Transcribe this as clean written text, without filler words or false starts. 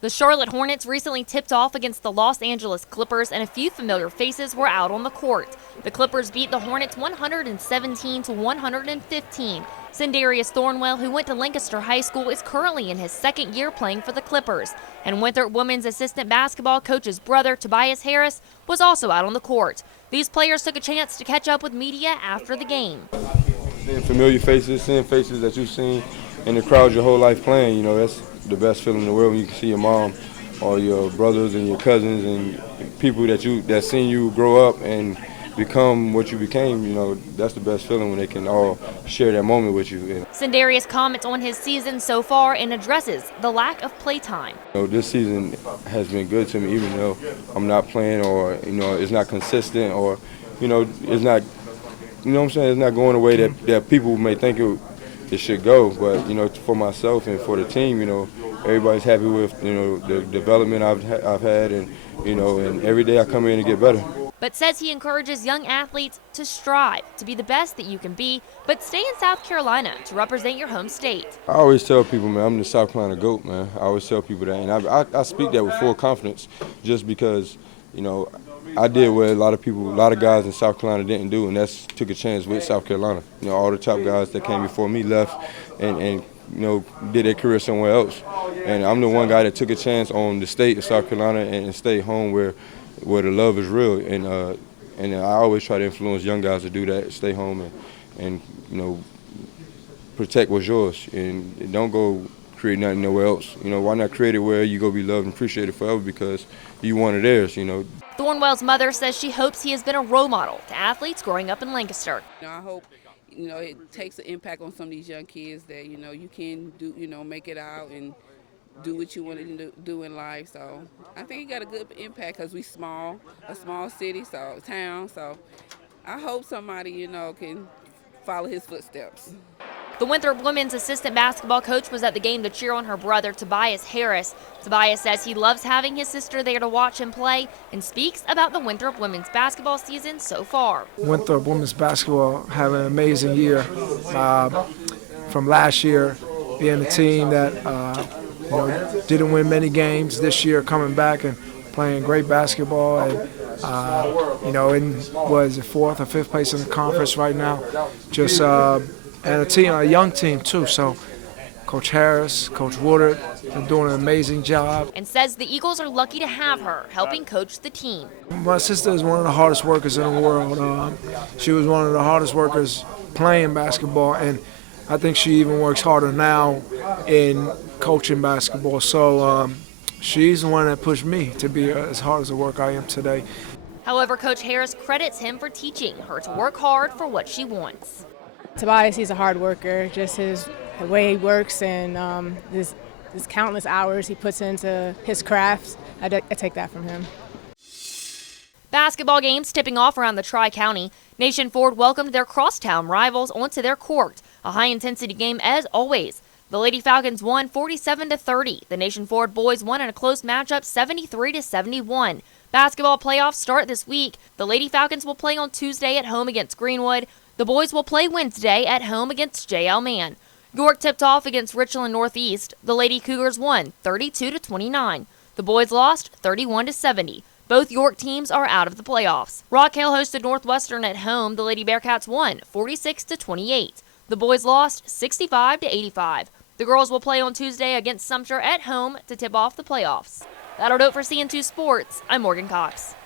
The Charlotte Hornets recently tipped off against the Los Angeles Clippers, and a few familiar faces were out on the court. The Clippers beat the Hornets 117 to 115. Sindarius Thornwell, who went to Lancaster High School, is currently in his second year playing for the Clippers. And Winthrop women's assistant basketball coach's brother, Tobias Harris, was also out on the court. These players took a chance to catch up with media after the game. Seeing familiar faces, seeing faces that you've seen in the crowd your whole life playing, that's the best feeling in the world when you can see your mom or your brothers and your cousins and people that seen you grow up and become what you became. That's the best feeling when they can all share that moment with you. Sindarius comments on his season so far and addresses the lack of play time. This season has been good to me, even though I'm not playing or it's not consistent or it's not it's not going the way that people may think it should go. But for myself and for the team, everybody's happy with the development I've had, and and every day I come in and get better. But says he encourages young athletes to strive to be the best that you can be, but stay in South Carolina to represent your home state. I always tell people, man, I'm the South Carolina GOAT, man. I always tell people that, and I speak that with full confidence, just because I did what a lot of guys in South Carolina didn't do, and that's took a chance with South Carolina. All the top guys that came before me left and did their career somewhere else. And I'm the one guy that took a chance on the state of South Carolina and stayed home where the love is real. And I always try to influence young guys to do that, stay home and protect what's yours, and don't go create nothing nowhere else. Why not create it where you go be loved and appreciated forever because you one of theirs. Thornwell's mother says she hopes he has been a role model to athletes growing up in Lancaster. I hope it takes an impact on some of these young kids that you can do, make it out and do what you want to do in life. So I think he got a good impact because we a small city, town. So I hope somebody can follow his footsteps. The Winthrop women's assistant basketball coach was at the game to cheer on her brother, Tobias Harris. Tobias says he loves having his sister there to watch him play and speaks about the Winthrop women's basketball season so far. Winthrop women's basketball have an amazing year. From last year, being a team that didn't win many games, this year coming back and playing great basketball, and in fourth or fifth place in the conference right now. And a young team too. So Coach Harris, Coach Woodard are doing an amazing job. And says the Eagles are lucky to have her helping coach the team. My sister is one of the hardest workers in the world. She was one of the hardest workers playing basketball, and I think she even works harder now in coaching basketball. So she's the one that pushed me to be as hard as the work I am today. However, Coach Harris credits him for teaching her to work hard for what she wants. Tobias, he's a hard worker, just the way he works and his countless hours he puts into his craft. I take that from him. Basketball games tipping off around the Tri-County. Nation Ford welcomed their crosstown rivals onto their court. A high-intensity game as always. The Lady Falcons won 47-30. The Nation Ford boys won in a close matchup 73-71. Basketball playoffs start this week. The Lady Falcons will play on Tuesday at home against Greenwood. The boys will play Wednesday at home against J.L. Mann. York tipped off against Richland Northeast. The Lady Cougars won 32-29. The boys lost 31-70. Both York teams are out of the playoffs. Rock Hill hosted Northwestern at home. The Lady Bearcats won 46-28. The boys lost 65-85. The girls will play on Tuesday against Sumter at home to tip off the playoffs. That'll do it for CN2 Sports. I'm Morgan Cox.